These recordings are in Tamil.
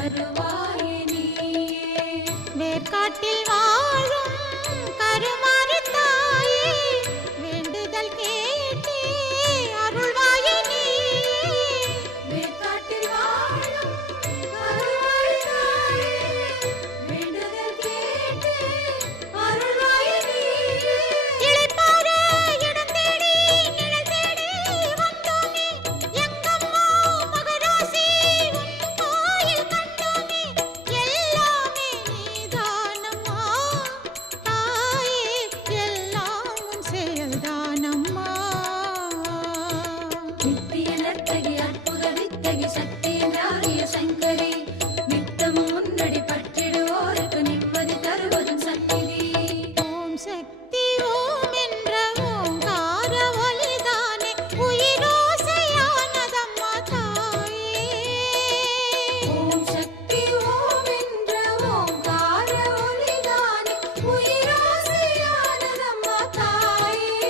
தருவாயே நீயே. வேர்க்காட்டில் வாழும் கருமாரி தாயே வேண்டுதல் கேட்டே அருள்வாயே நீயே. வேர்க்காட்டில் வாழும் கருமாரி தாயே வேண்டுதல் கேட்டே அருள்வாயே நீயே. இளைப்பாற இடம் தேடி நிழல் தேடி வந்தோமே எங்கம்மா மகராசி உன் கோயில் கண்டோமே. எல்லாமே நீதானம்மா தாயே எல்லாம் உன் செயல்தானம்மா. நித்திய நர்த்தகி அற்புத வித்தகி சக்தியினாரிய சங்கரி நித்தமும் முன்னடி பற்றிடுவோருக்கு நிம்மதி தருவதும் சந்நிதி. ஓம் சக்தி ஓம் என்ற ஓங்கார ஒலிதானே உயிரோசையானதம்மா தாயே. ஓம் சக்தி ஓம் என்ற ஓங்கார ஒலிதானே உயிரோசையானதம்மா தாயே.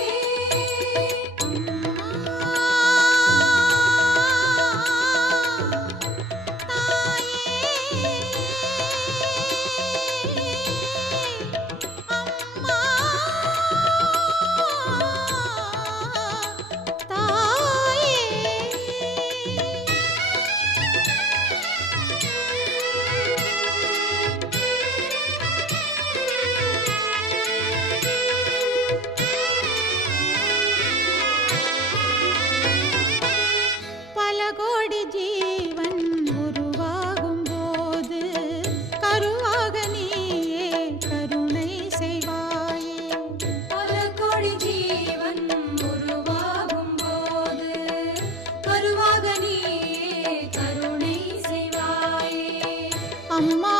பல கோடி ஜீவன் உருவாகும் போது கருவாக நீயே கருணை செய்வாயே. பல கோடி ஜீவன் உருவாகும் போது கருவாக நீயே கருணை செய்வாயே. அம்மா